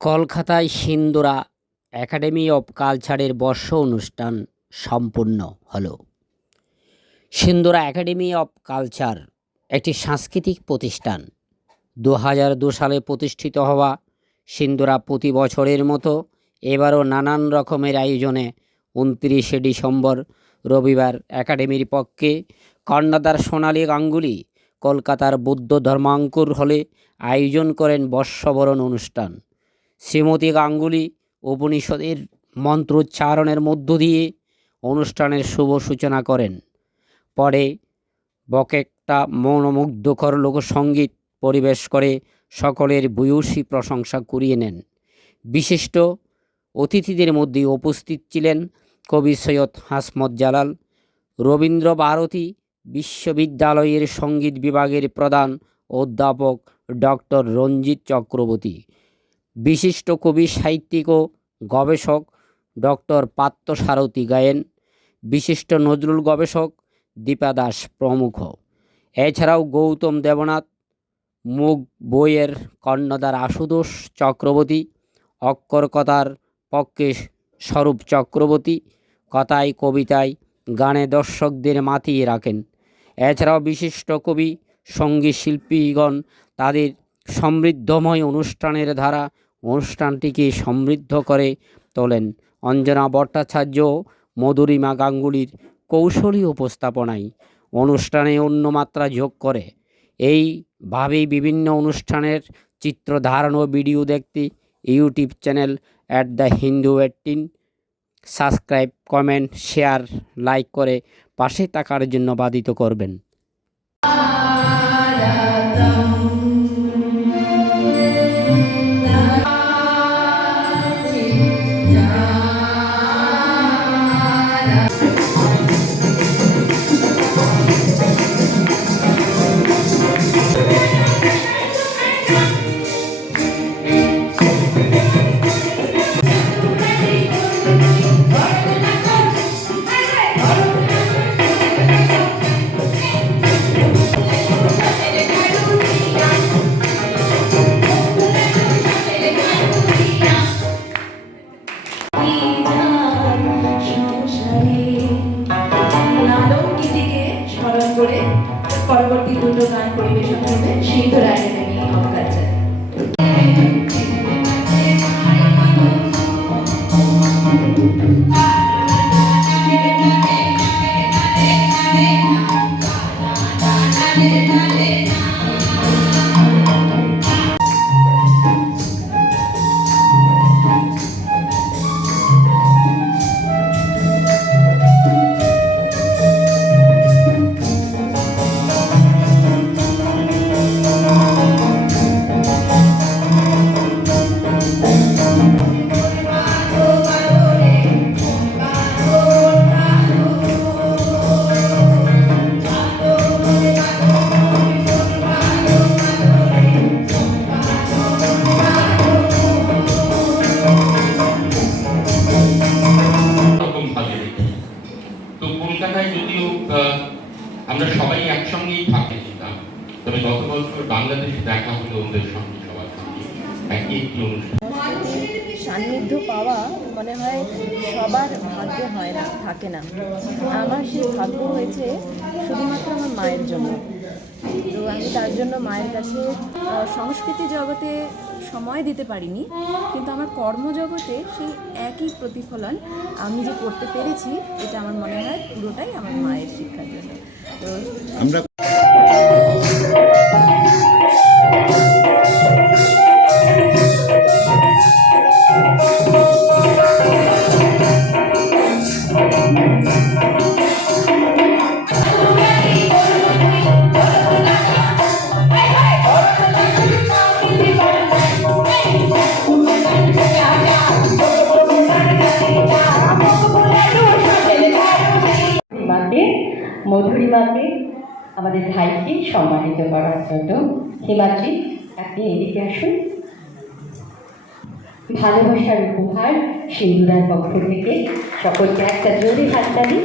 কলকাতায় সিন্দুরা academy of কালচারের বর্ষ অনুষ্ঠান সম্পূর্ণ হলো। সিন্দুরা একাডেমি অব কালচার একটি সাংস্কৃতিক প্রতিষ্ঠান। 2002 সালে প্রতিষ্ঠিত হওয়া সিন্দুরা প্রতি বছরের মতো এবারও নানান রকমের আয়োজনে 29শে ডিসেম্বর রবিবার একাডেমির পক্ষে কর্ণধার সোনালী গাঙ্গুলি কলকাতার বৌদ্ধ ধর্মাঙ্কুর হলে আয়োজন করেন বর্ষবরণ অনুষ্ঠান। শ্রীমতী গাঙ্গুলি উপনিষদের মন্ত্রোচ্চারণের মধ্য দিয়ে অনুষ্ঠানের শুভ সূচনা করেন। পরে বকেকটা মনোমুগ্ধকর লোকসঙ্গীত পরিবেশ করে সকলের ভূয়সী প্রশংসা কুড়িয়ে নেন। বিশিষ্ট অতিথিদের মধ্যে উপস্থিত ছিলেন কবি সৈয়দ হাসমত জালাল, রবীন্দ্র ভারতী বিশ্ববিদ্যালয়ের সঙ্গীত বিভাগের প্রধান অধ্যাপক ডক্টর রঞ্জিত চক্রবর্তী, বিশিষ্ট কবি সাহিত্যিক ও গবেষক ডক্টর পার্থসারথী গায়েন, বিশিষ্ট নজরুল গবেষক দীপা দাস প্রমুখ। এছাড়াও গৌতম দেবনাথ, মুখ বইয়ের কর্ণধার আশুতোষ চক্রবর্তী, অক্ষরকথার পক্ষে স্বরূপ চক্রবর্তী, কথায় কবিতায় গানে দর্শকদের মাতিয়ে রাখেন। এছাড়াও বিশিষ্ট কবি সঙ্গীত শিল্পীগণ তাদের সমৃদ্ধময় অনুষ্ঠানের ধারা অনুষ্ঠানটিকে সমৃদ্ধ করে তোলেন। অঞ্জনা ভট্টাচার্য, মধুরিমা গাঙ্গুলির কৌশলী উপস্থাপনায় অনুষ্ঠানে অন্য মাত্রা যোগ করে। এইভাবেই বিভিন্ন অনুষ্ঠানের চিত্র ধারণ ও ভিডিও দেখতে YouTube channel @hindu18 subscribe, comment, share, like করে পাশে থাকার জন্য বাধিত করবেন। পরবর্তী দুটো গান পরিবেশন করবে সিন্দুরা একাডেমি অব কালচার। কলকাতায় যদিও আমরা সবাই একসঙ্গেই থাকতাম, তবে গত বছর বাংলাদেশে দেখা হলো ওদের সঙ্গে সবার সঙ্গে একই একটি অনুষ্ঠান। সান্নিধ্য পাওয়া মনে হয় সবার ভাগ্যে হয় না, থাকে না। আমার সেই ভাগ্য হয়েছে শুধুমাত্র আমার মায়ের জন্য। তো আমি তার জন্য মায়ের কাছে সংস্কৃতি জগতে সময় দিতে পারিনি, কিন্তু আমার কর্মজগতে সেই একই প্রতিফলন আমি যে করতে পেরেছি, এটা আমার মনে হয় পুরোটাই আমার মায়ের শিক্ষার জন্য। তো আমরা মধুরিমাকে আমাদের ভাইকে সম্মানিত করার জন্য হিমাদ্রি, আপনি এদিকে আসুন। ভালোবাসার উপহার সিন্দুরার পক্ষ থেকে সকলকে একটা জোরে হাততালি।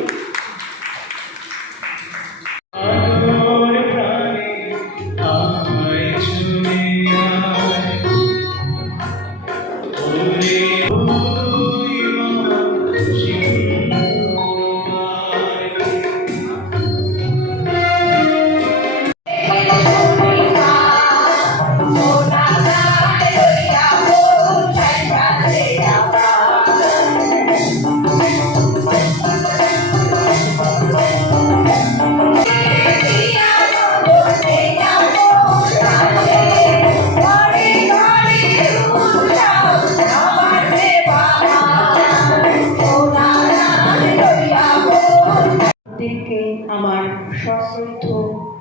প্রত্যেককে আমার সশ্রদ্ধ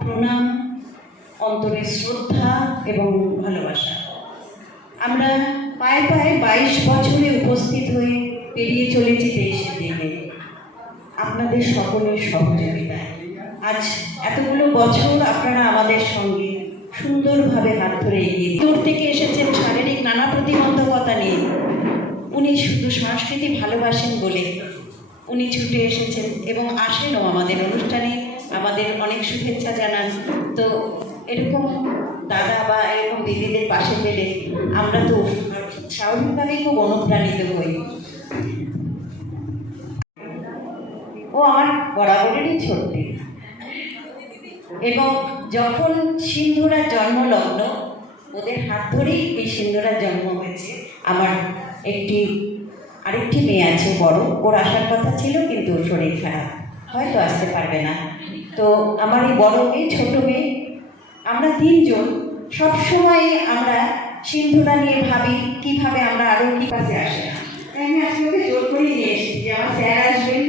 প্রণাম, অন্তরে শ্রদ্ধা এবং ভালোবাসা। আমরা পায়ে পায়ে 22 বছরে উপস্থিত হয়ে পেরিয়ে চলেছি দেশের দিকে আপনাদের সকলের সহযোগিতায়। আজ এতগুলো বছর আপনারা আমাদের সঙ্গে সুন্দরভাবে হাত ধরে এগিয়ে দূর থেকে এসেছেন শারীরিক নানা প্রতিবন্ধকতা নিয়ে। উনি শুধু সংস্কৃতি ভালোবাসেন বলে উনি ছুটে এসেছেন এবং আসেনও আমাদের অনুষ্ঠানে, আমাদের অনেক শুভেচ্ছা জানান। তো এরকম দাদা বা এরকম দিদিদের পাশে পেলে আমরা তো স্বাভাবিকভাবেই খুব অনুপ্রাণিত হই। ও আমার বরাবরেরই ছোট্টি, এবং যখন সিন্ধুরার জন্মলগ্ন ওদের হাত ধরেই এই সিন্ধুরার জন্ম হয়েছে। আমার আরেকটি মেয়ে আছে বড়, ওর আসার কথা ছিল কিন্তু ওর শরীর খারাপ, হয়তো আসতে পারবে না। তো আমার এই বড় মেয়ে, ছোট মেয়ে, আমরা তিনজন সবসময় আমরা সিন্ধুরা নিয়ে ভাবি কীভাবে আমরা আরও কী কাছে আসে না। তাই আমি আজকে ওকে জোর করে নিয়ে এসেছি যে আমার স্যার আসবেন,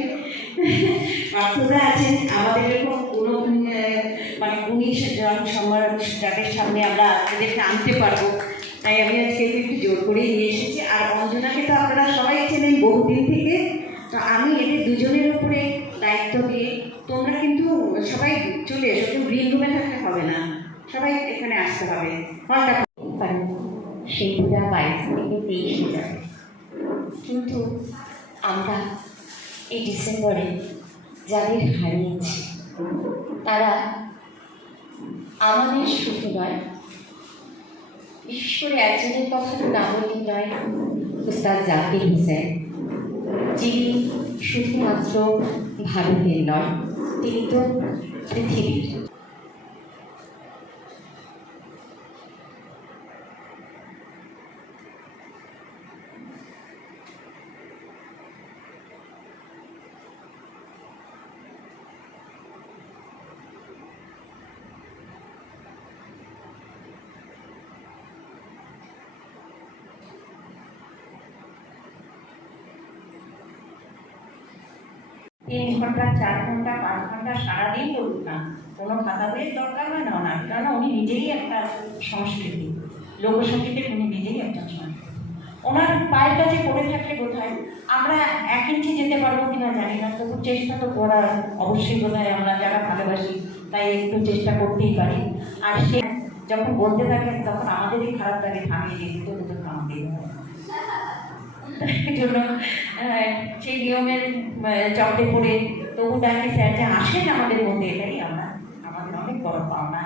মাসুদা আছেন, আমাদের এরকম কোনো মানে 19 জন যাদের সামনে আমরা এদেরকে আনতে পারবো। তাই আমি আজকে একটু জোর করেই নিয়ে এসেছি। আর অঞ্জনাকে তো আপনারা সবাই চেনেন বহুদিন থেকে, তো আমি এদের দুজনের উপরে দায়িত্ব দিয়ে তোমরা কিন্তু সবাই চলে এসো, কেউ গ্রিন রুমে থাকতে হবে না, সবাই এখানে আসতে হবে। কারণ সেই পূজা 22 থেকে 23 যাবে, কিন্তু আমরা এই ডিসেম্বরে যাদের হারিয়েছি তারা আমাদের শুধু নয়, বিশেষ করে একজনের কথা তো না বললেই নয়, উস্তাদ জাকির হোসেন, যিনি শুধুমাত্র ভারতের নয়, তিনি তো পৃথিবীর। তিন ঘন্টা, 4 ঘন্টা, 5 ঘন্টা সারাদিন করুক না, কোনো খাতা বইয়ের দরকার হয় না ওনার, কারণ উনি নিজেই একটা সংস্কৃতি, লোকসঙ্গীতের উনি নিজেই একটা সংস্কৃতি। ওনার পায়ের কাছে পড়ে থাকলে বোধহয় আমরা 1 ইঞ্চি যেতে পারবো কিনা জানি না, তবু চেষ্টা তো করার অবশ্যই বোধহয় আমরা যারা ভালোবাসি তাই একটু চেষ্টা করতেই পারি। আর সে যখন বলতে থাকেন তখন আমাদেরই খারাপ লাগে, থামিয়ে দিই, তো থামতেই হয়। এই জন্য সেই নিয়মের চক্রে পড়ে তবু ডাকে স্যার যে আসেন আমাদের মধ্যে, এটাই আমাদের অনেক বড় পাওনা।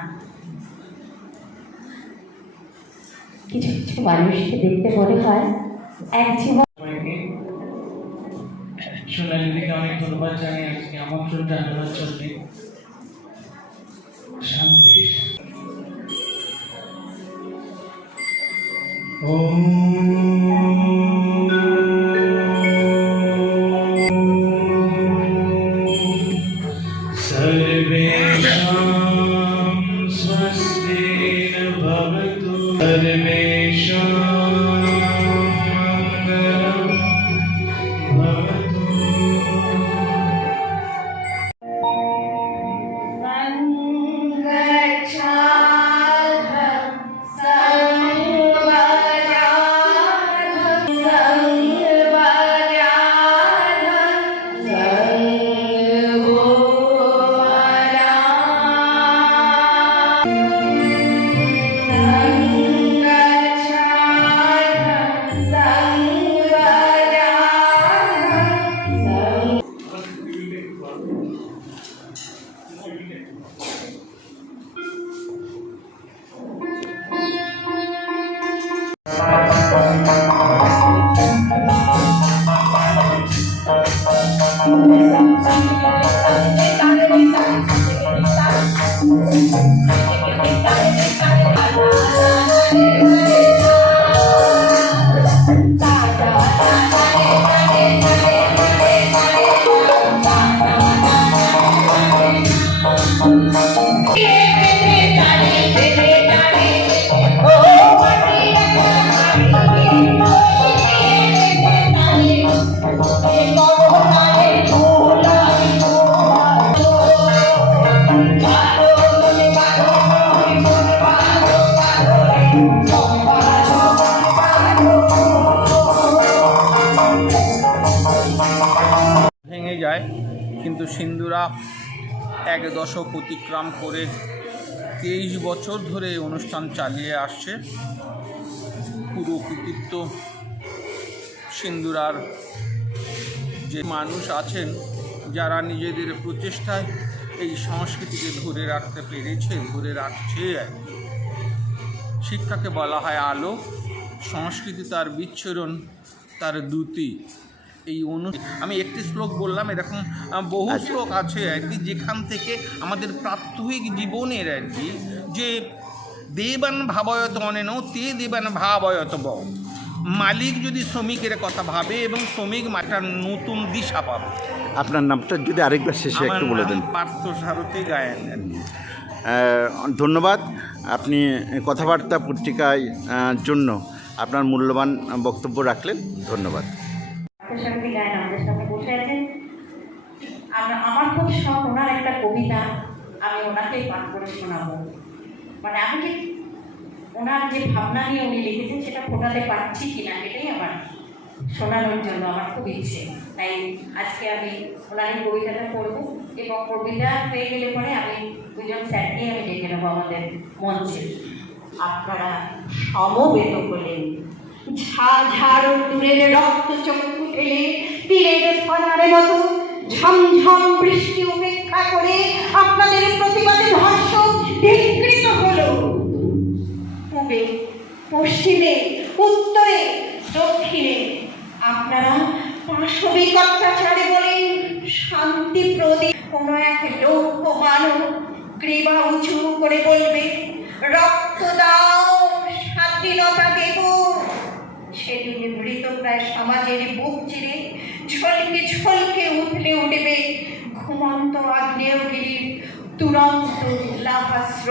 কিছু কিছু মানুষকে দেখতে মনে হয় এক জীবন। সোনালী দিকে অনেক ধন্যবাদ জানাই আজকে আমন্ত্রণ জানানোর জন্য। শান্তি सर्वेषां स्वस्तिर्भवतु, सर्वेषां मङ्गलं भवतु। गच्छाधं सर्वदा কিন্তু সিন্দুরা এক দশক অতিক্রম করে 23 বছর ধরে এই অনুষ্ঠান চালিয়ে আসছে। পুরো কৃতিত্ব সিন্দুরার যে মানুষ আছেন যারা নিজেদের প্রচেষ্টায় এই সংস্কৃতিকে ধরে রাখতে পেরেছে, ধরে রাখছে। শিক্ষাকে বলা হয় আলো, সংস্কৃতি তার বিচ্ছুরণ, তার দ্যুতি। এই আমি একটি শ্লোক বললাম, এরকম বহু শ্লোক আছে আর কি, যেখান থেকে আমাদের প্রাত্যহিক জীবনের আর কি, যে দেবান ভাবয়ত অনেন তে দেবান ভাবয়ত ব। মালিক যদি শ্রমিকের কথা ভাবে এবং শ্রমিক একটা নতুন দিশা পাবে। আপনার নামটা যদি আরেকবার শেষে একটু বলে দেন। পার্থ সারথী গায়েন। ধন্যবাদ। আপনি কথাবার্তা পত্রিকায় জন্য আপনার মূল্যবান বক্তব্য রাখলেন। ধন্যবাদ। পার্থসারথী গায়েন আমাদের সামনে বসে আছেন। আমার খুব শখ ওনার একটা কবিতা আমি ওনাকেই পাঠ করে শোনাবো। মানে আমি যে ওনার যে ভাবনা নিয়ে উনি লিখেছেন সেটা ফোটাতে পারছি কিনা এটাই আমার শোনানোর জন্য আমার খুব ইচ্ছে। তাই আজকে আমি ওনার এই কবিতাটা পড়বো এবং কবিতা হয়ে গেলে পরে আমি দুজন স্যারকে আমি ডেকে নেবো আমাদের মঞ্চে। আপনারা সমবেত হলেন, ঝাড় দূরের রক্ত চক্ষু ঠেলে তীরের ফলার মতো ঝমঝম বৃষ্টি উপেক্ষা করে আপনাদের প্রতিবাদে ধর্ষ বিকৃত হলো। পূবে, পশ্চিমে, উত্তরে, দক্ষিণে আপনারা পাশবিক অত্যাচারে বলেন শান্তি প্রদীপ। কোনো এক লৌহ মানব গ্রীবা উঁচু করে বলবে রক্ত দাও, স্বাধীনতা দেব। সেদিন মৃতপ্রায় সমাজের বুক চিরে ঝলকে ঝলকে উঠবে ঘুমন্ত আগ্নেয়গিরির দুরন্ত লাভাস্র।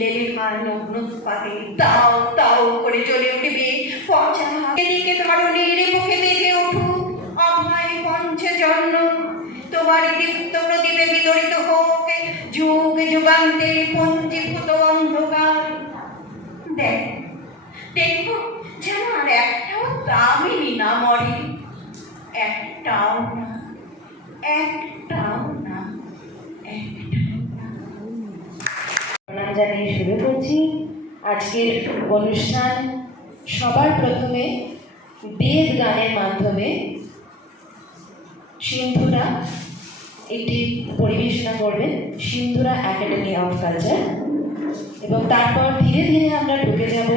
লেলিহার নগ্নোৎপাতে দাও দাও করে জ্বলে উঠবে পচা। এদিকে ধরনের বুকে বেজে উঠুক অভয় পঞ্চে জন্ম। তোমার দীপ্ত প্রদীপে বিতরিত হোক যুগ যুগান্তের পঞ্জীভূত অন্ধকার। দেখো যেন আর একটাও দামিনী না মরে, একটাও না, একটাও না, একটাও না। প্রণাম জানিয়ে শুরু করছি আজকের অনুষ্ঠান। সবার প্রথমে বেদ গানের মাধ্যমে সিন্ধুরা একটি পরিবেশনা করবেন, সিন্ধুরা একাডেমি অফ কালচার। এবং তারপর ধীরে ধীরে আমরা ঢুকে যাব